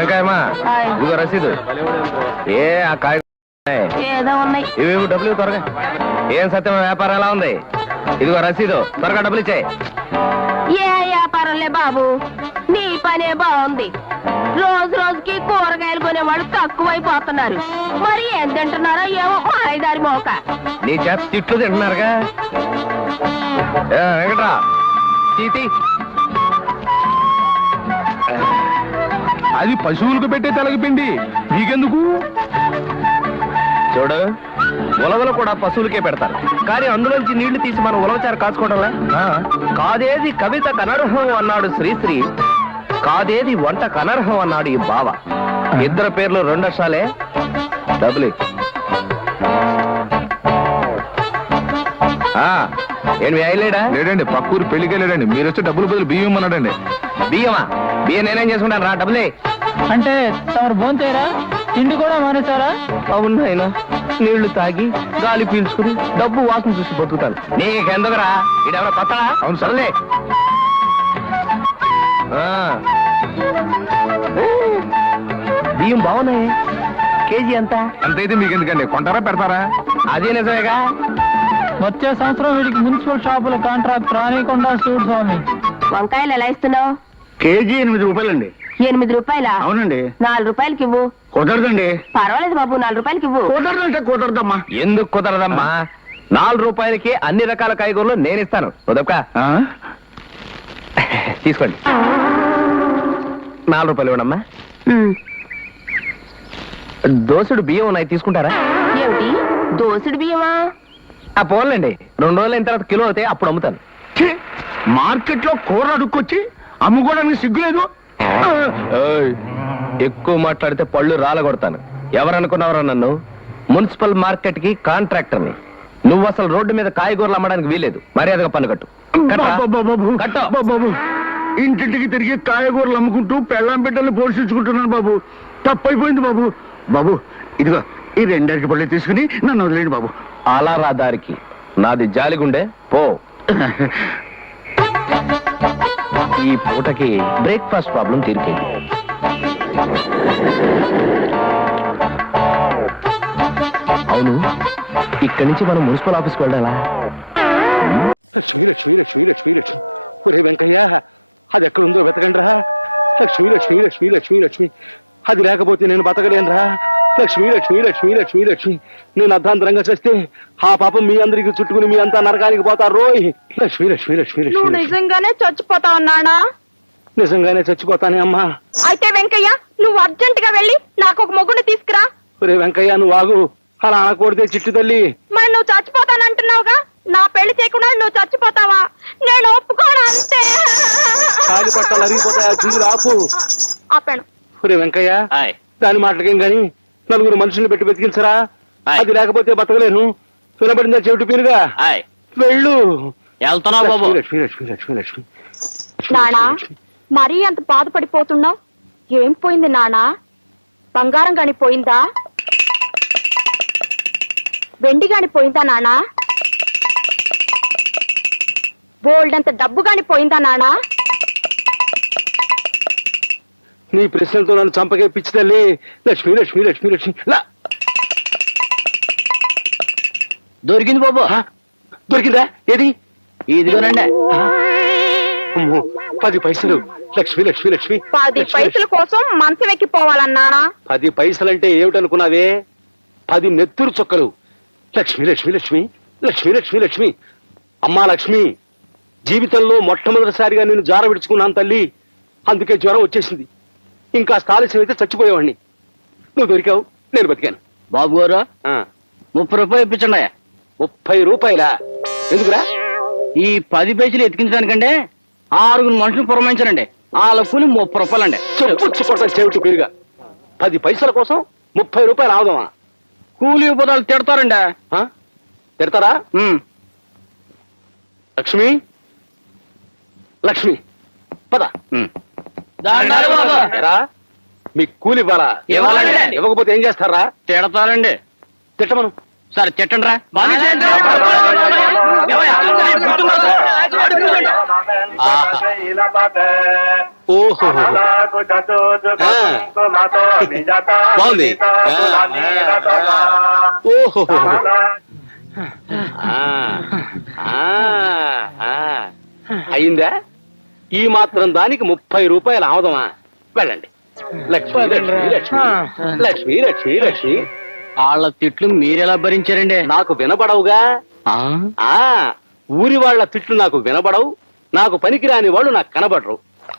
వెంకాయమ్మా ఇదిగో రసీదు. ఏ ఆ కాయ ఏదో ఉన్నాయి. ఇవి డబ్బులు త్వరగా. ఏం సత్యం వ్యాపారం ఎలా ఉంది? ఇదిగో రసీదు, త్వరగా డబ్బులు ఇచ్చాయి. ఏ వ్యాపారంలే బాబు, నీ పనే బాగుంది. రోజు రోజుకి కూరగాయలు కొనేవాళ్ళు తక్కువైపోతున్నారు. మరి ఏం తింటున్నారో ఏమో మాయదారి మోక. నీ చేత తిట్లు తింటున్నారుగా. వెంకట్రా తీతి. అది పశువులకు పెట్టే తలగిపిండి, నీకెందుకు? చూడు, ఉలవలు కూడా పశువులకే పెడతారు, కానీ అందులోంచి నీళ్లు తీసి మనం ఉలవచారు కాచుకోవడంలే. కాదేది కవిత కనర్హం అన్నాడు శ్రీశ్రీ, కాదేది వంట కనర్హం అన్నాడు ఈ బావ. ఇద్దరు పేర్లు 2 అక్షరాలే. డబ్బులు ఏంటి మీ అయ్యలేడా? లేడండి, పక్కూరు పెళ్లికే లేడండి. మీరు వచ్చి డబ్బులు బదులు బియ్యం అన్నాడండి. బియ్యమా? బియ్యం నేనేం చేసుకుంటాను రా. డబ్బులే అంటే తమరు భోంచేరా? తిండి కూడా మానేశారా? అవును ఆయన, నీళ్లు తాగి గాలి పీల్చుకుని డబ్బు వాసన చూసి బతుకుతాను. నీకెందుకురా? ఇడెవరో కొత్తడా? అవును సర్లే. బియ్యం బాగున్నాయి. కేజీ ఎంత? అంతైతే మీకు ఎందుకండి, కొంటారా పెడతారా? అదే నిజమేగా. వచ్చే సంవత్సరం వీడికి మున్సిపల్ షాపుల కాంట్రాక్ట్ రానికుండా చూడు స్వామి. వంకాయలు ఎలా ఇస్తున్నావు? కేజీ 8 రూపాయలండి. 8 రూపాయలా? అవునండి. 4 రూపాయలకి ఇవ్వు. కుదరదండి. పర్వాలేదు బాబు, 4 రూపాయలకి ఇవ్వు. కుదరదంటే కుదరదమ్మా. ఎందుకు కుదరదమ్మా? 4 రూపాయలకి అన్ని రకాల కాయగూరలు నేను ఇస్తాను. ఉదప్కా తీసుకోండి. 4 రూపాయలు ఇవ్వడమ్మా. దోసుడు బియ్యం ఉన్నాయి, తీసుకుంటారా? ఏమిటి దోసుడు బియ్యమా? ఆ పోన్లండి, 2 రోజులు అయిన తర్వాత కిలో అవుతాయి, అప్పుడు అమ్ముతాను. మార్కెట్ లో కూర అడుక్కొచ్చి అమ్ముకోవడానికి సిగ్గులేదు. ఎక్కువ మాట్లాడితే పళ్ళు రాలగొడతాను. ఎవరనుకున్నావరా నన్ను? మున్సిపల్ మార్కెట్ కి కాంట్రాక్టర్ని. నువ్వు అసలు రోడ్డు మీద కాయగూరలు అమ్మడానికి వీలేదు. మర్యాదగా పన్ను కట్టు. బాబు, ఇంటింటికి తిరిగి కాయగూరలు అమ్ముకుంటూ పెళ్ళాం బిడ్డల్ని పోషించుకుంటున్నాను బాబు. తప్పైపోయింది బాబు. బాబు ఇదిగో ఈ 2 అరటి పళ్ళు తీసుకుని నన్ను వదిలేండి బాబు. అలా రా దారికి. నాది జాలిగుండే పో. ఈ పూటకి బ్రేక్ఫాస్ట్ ప్రాబ్లం తీరిపోయింది. అవును, ఇక్కడి నుంచి మనం మున్సిపల్ ఆఫీస్కి వెళ్ళాలా? లక్ష్మీ లక్ష్మీ లక్ష్మీ లక్ష్మీ లక్ష్మి. ఒరే వెంకయ్య, అది ఎక్కడుందో వెతకండి రా. లక్ష్మీ లక్ష్మీ లక్ష్మీ లక్ష్మీ లక్ష్మి. అది లేకపోతే నేను బతకలేనురా. లక్ష్మీ లక్ష్మీ లక్ష్మీ లక్ష్మీ లక్ష్మి. నేను అర్ధాంతరంగా చేస్తే ఆ పాపం మీ అందరికి చుట్టుకుని మీ అంతా నరకానికి పోతారు రోయ్. లక్ష్మీ లక్ష్మీ లక్ష్మీ లక్ష్మి. నిజంగానే చచ్చిపోతావు నానా? నిజంగానే చచ్చిపోతానే అమ్మా. అయితే వెంకయ్య, నువ్వు అర్జెంట్ గా వెళ్ళి నాకు ఒక మొగుడిని తీసుకురా. ఒరే వెంకయ్య, నువ్వు ఆగు. అలా అనకూడదే చిట్టు తల్లి. మరి నువ్వు చచ్చిపోతానంటున్నావుగా, నా పెళ్లి చేయకుండా నువ్వు చచ్చిపోతావా? నేను ఒప్పుకోను అంతే. కాలి పట్టాలు అరిగిపోతాయా? చూసి ఆపు. ఆపాను. ఒరే వెంకయ్య, దాని మాటలకేం గాని 4 మనుషుల్ని పెట్టి వెతికించరా. అది లేకపోతే బతకలేను. వినబడిందా చెవిటి పీరుగా? వెళ్ళు. వెళ్తున్నావు బాబు. లక్ష్మీ లక్ష్మీ లక్ష్మీ లక్ష్మి. నానా, మరీ అంత బాధపడిపోతున్నావు? ఏం పోయింది నానా? బంగారం గాని పోయిందా? వెండి గాని పోయిందా నానా? బోల్డంత డబ్బు గాని పోయిందా నానా? నీ ప్రశ్నలతో నన్ను చంపకే పిచ్చి తల్లి. లక్ష్మీ లక్ష్మీ లక్ష్మీ లక్ష్మి. దొరికింది బాబు. దొరికిందా? ఏది? ఇదిగోనండి. 10 పైసలు. లక్ష్మీ లక్ష్మీ లక్ష్మి. 10 పైసల కోసం మంచం ఎక్కిపోవాలన్నానా? 10 పైసలంటే ఏమిటనుకున్నావే? 10 నెత్తురు చుక్కలు. లక్ష్మీ లక్ష్మీ లక్ష్మి లక్ష్మీ లక్ష్మీ లక్ష్మి. అమ్మా లక్ష్మి, జీవితంలో మొట్టమొదటిసారిగా నేను జార విడుచుకున్నాను తల్లి. అందుకే జ్వరం వచ్చేసింది. ఇంకా ఆలస్యం అయితే చచ్చిపోయేవాడిని. నువ్వు దొరికావు, నేను బతికాను. బాబు గారు 30 రూపాయలు ఇప్పించండి. 30 రూపాయలా? ఎందుకురా? ఈ 10 పైసలు ఎత్తికించడానికంటే 6 మనుషులు పురమాయించారండి. వాళ్ళ కూలి 30 రూపాయలండి. చెప్పుచ్చుకోవటం చెవిటి పేరుగా. 10 పైసల కోసం 30 రూపాయలు ఆవుదామా? కూలి ఉపదాలు తిడతారండి. తిడతారా? లక్ష్మి లక్ష్మి పద. మీ కూలి ఇవ్వాలా? ఇవ్వాలండి. ఇవ్వకపోతే ఏం చేస్తారా? తిడతారండి. తిట్టమను. సరే తిట్టండి రా ఓహో బాగుంది ఓహో అయిందా ఈ మాత్రం దానికి 30 రూపాయలు ఆమదమా వెళ్ళండి లక్ష్మి లక్ష్మి లక్ష్మి లక్ష్మి లక్ష్మి లక్ష్మి వాళ్ళ తిట్లు మీరెలా భరించారండి నాకు వినపడవుగా ఊరి వాళ్ళ తిట్లు నాకు వినపడవు నాకు పనికిరాని వాళ్ళు నాకు కనబడరు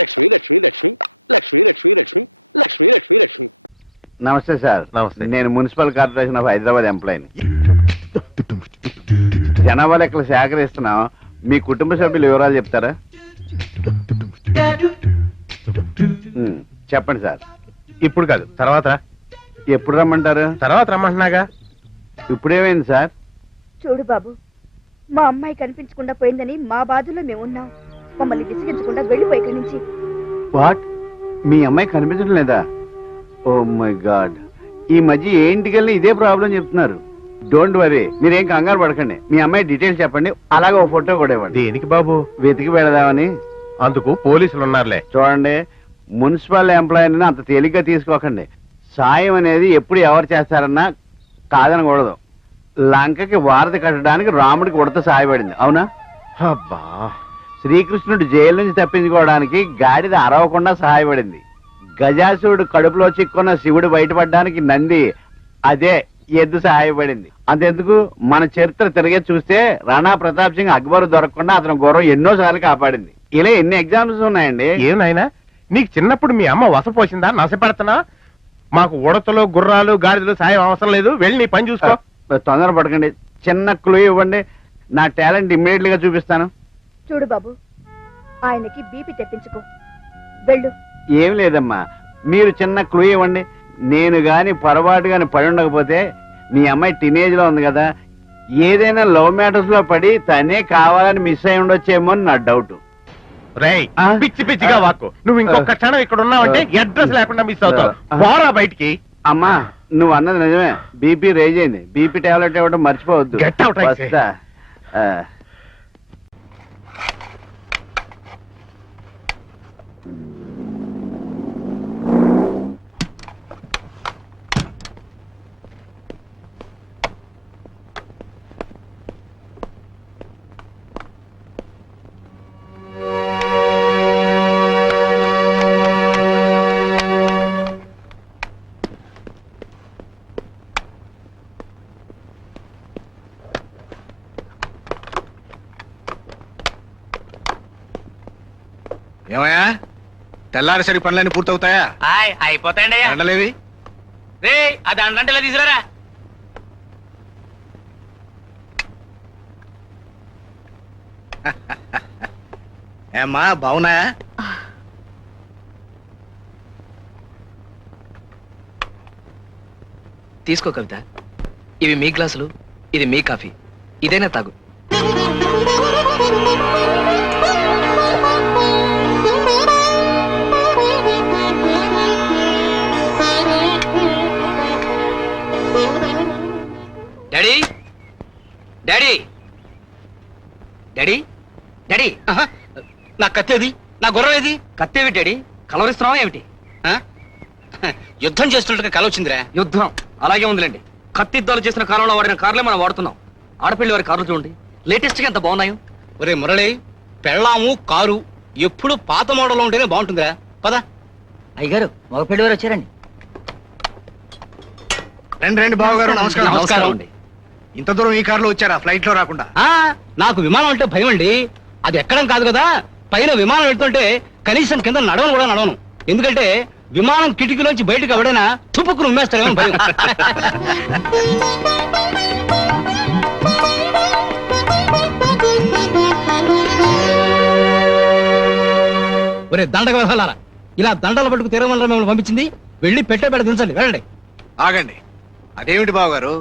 లక్ష్మి లక్ష్మి లక్ష్మి లక్ష్మి లక్ష్మి లక్ష్మి లక్ష్మి లక్ష్మి లక్ష్మి నమస్తే సార్. నమస్తే. నేను మున్సిపల్ కార్పొరేషన్ ఆఫ్ హైదరాబాద్ ఎంప్లాయీని. జనాభా లెక్కలు సేకరిస్తున్నాం. మీ కుటుంబ సభ్యుల వివరాలు చెప్తారా? చెప్పండి సార్. ఇప్పుడు కాదు, తర్వాత ఎప్పుడు రమ్మంటారు? తర్వాత రమ్మంటున్నాగా. ఇప్పుడేమైంది సార్? చూడు బాబు, మా అమ్మాయి కనిపించకుండా పోయిందని మా బాధలో మేమున్నాం. మమ్మల్ని విసిగించకుండా వెళ్ళిపోయి ఇక్కడి నుంచి. వాట్? మీ అమ్మాయి కనిపించడం లేదా? ఓ మై గాడ్, ఈ మధ్య ఏంటికెళ్ళి ఇదే ప్రాబ్లం చెప్తున్నారు. డోంట్ వరీ, మీరేం కంగారు పడకండి. మీ అమ్మాయి డీటెయిల్స్ చెప్పండి, అలాగే ఓ ఫోటో కూడా ఇవ్వండి. దేనికి బాబు? వెతికి పెడదామని. అందుకు పోలీసులు ఉన్నారులే. చూడండి, మున్సిపల్ ఎంప్లాయీని అంత తేలిగ్గా తీసుకోకండి. సాయం అనేది ఎప్పుడు ఎవరు చేస్తారన్నా కాదనకూడదు. లంకకి వారధి కట్టడానికి రాముడికి ఉడత సాయపడింది, అవునా? అబ్బా, శ్రీకృష్ణుడు జైలు నుంచి తప్పించుకోవడానికి గాడిద అరవకుండా సహాయపడింది. గజాసురుడు కడుపులో చిక్కున్న శివుడు బయటపడడానికి నంది, అదే ఎద్దు సహాయపడింది. అంతెందుకు, మన చరిత్ర తిరిగే చూస్తే రాణా ప్రతాప్ సింగ్ అక్బర్ దొరకకుండా అతని గుర్రం ఎన్నోసార్లు కాపాడింది. ఇలా ఎన్ని ఎగ్జాంపుల్స్ ఉన్నాయండి. ఏం నాయనా, నీకు చిన్నప్పుడు మీ అమ్మ వసపోసిందా? నశపెడుతున్నా? మాకు ఉడతలు గుర్రాలు గాడిదలు సాయం అవసరం లేదు, వెళ్ళి నీ పని చూసుకో. తొందర పడకండి, చిన్న క్లూ ఇవ్వండి, నా టాలెంట్ ఇమ్మీడియట్ గా చూపిస్తాను. చూడు బాబు, ఆయనకి బీపీ తెప్పించుకో, వెళ్ళు. ఏం లేదమ్మా, మీరు చిన్న క్లూ ఇవ్వండి. నేను గాని పొరపాటు గాని పడి ఉండకపోతే, మీ అమ్మాయి టీనేజ్ లో ఉంది కదా, ఏదైనా లవ్ మ్యాటర్స్ లో పడి తనే కావాలని మిస్ అయి ఉండొచ్చేమో అని నా డౌట్. రేయ్, ఆ? పిచ్చి పిచ్చిగా వాక్కు. నువ్వు ఇంకొక క్షణం ఇక్కడ ఉన్నావంటే అడ్రస్ లేకుండా మిస్ అవుతావు. పోరా బయటికి. అమ్మా, నువ్వు అన్నది నిజమే, బీపీ రేజ్ అయింది. బీపీ టాబ్లెట్ ఇవ్వడం మర్చిపోవద్దు. Get out, I say. వస్తా. ఏమయ్యా, తెల్లారిసరి పనులన్నీ పూర్తవుతాయా? అయిపోతాయండి ఎండలేవి? రే అది అండంటే తీసుకురా. ఏమ్మా, బావున్నాయా? తీసుకో కవిత, ఇవి మీ గ్లాసులు, ఇది మీ కాఫీ, ఇదైనా తాగు. డాడీ, డాడీ, డాడీ, డాడీ, నా కత్తేది, నా గుర్రం ఏది? కత్తేవి డాడీ? కలవరిస్తున్నావా ఏమిటి? యుద్ధం చేస్తుండగా కల వచ్చిందిరా. యుద్ధం అలాగే ఉందిలేండి. కత్తిద్దాలు చేసిన కాలంలో వాడిన కార్లే మనం వాడుతున్నాం. ఆడపిల్లి వారి కార్లు చూడండి, లేటెస్ట్ గా ఎంత బాగున్నాయో. ఒరే మురళి, పెళ్ళాము కారు ఎప్పుడు పాత మోడల్లో ఉంటేనే బాగుంటుందిరా. పద. అయ్యగారు, మగపెళ్లి వారు వచ్చారండి. రండి రండి బావగారు, నమస్కారం. నమస్కారం అండి. ఇంత దూరం ఈ కారులో వచ్చారా, ఫ్లైట్ లో రాకుండా? నాకు విమానం అంటే భయం అండి. అది ఎక్కడం కాదు కదా, పైన విమానం వెళ్తుంటే కనీసం కింద నడవను కూడా నడవను. ఎందుకంటే విమానం కిటికీలోంచి బయటకు ఎవడైనా తుప్పుకుని ఉమ్మేస్తారేమో భయం. ఒరే దండగ వెళ్ళారా, ఇలా దండలు పట్టుకు తిరగమని మిమ్మల్ని పంపించింది. వెళ్ళి పెట్టే పెడ దించండి, వెళ్ళండి. ఆగండి, అదేమిటి బావగారు,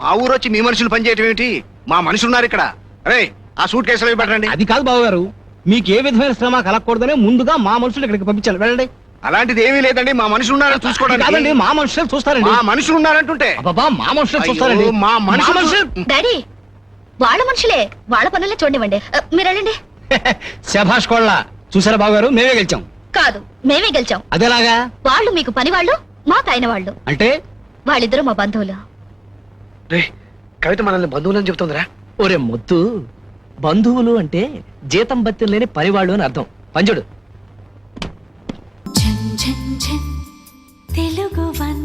మా ఊరు వచ్చి మీ మనుషులు పనిచేయటం ఏమిటి? మా మనుషులు ఉన్నారు ఇక్కడ. అరే, ఆ సూట్ కేసులో పెట్టండి. అది కాదు బాబు గారు, మీకు ఏ విధమైన శ్రమ కలగకూడదనే ముందుగా మా మనుషులు ఇక్కడికి పంపించాలి, వెళ్ళండి. అలాంటిది ఏమీ లేదండి, మా మనుషులు ఉన్నారని కాదండి, చూసుకోవడానికి. మా మనుషులు చూస్తారండి. మా మనుషులు ఉన్నారంటుంటే. అబ్బబ్బా, మా మనుషులు అయ్యో, చూస్తారండి. మా మనుషులు డాడీ వాళ్ళ మనుషులే, వాళ్ళ పనులే చూడండి. మీరు వెళ్ళండి. శభాష్ కోళ్ళ. చూసారా బావగారు, మేమే గెలిచాం. కాదు, మేమే గెలిచాం. అదేలాగా వాళ్ళు మీకు పని వాళ్ళు, మాకు అయిన వాళ్ళు. అంటే? వాళ్ళిద్దరూ మా బంధువులు. రే కవిత మనల్ని బంధువులని చెప్తుందిరా. ఒరే ముద్దు, బంధువులు అంటే జీతం బత్యం లేని పనివాళ్ళు అని అర్థం. పంచుడు తెలుగు వన్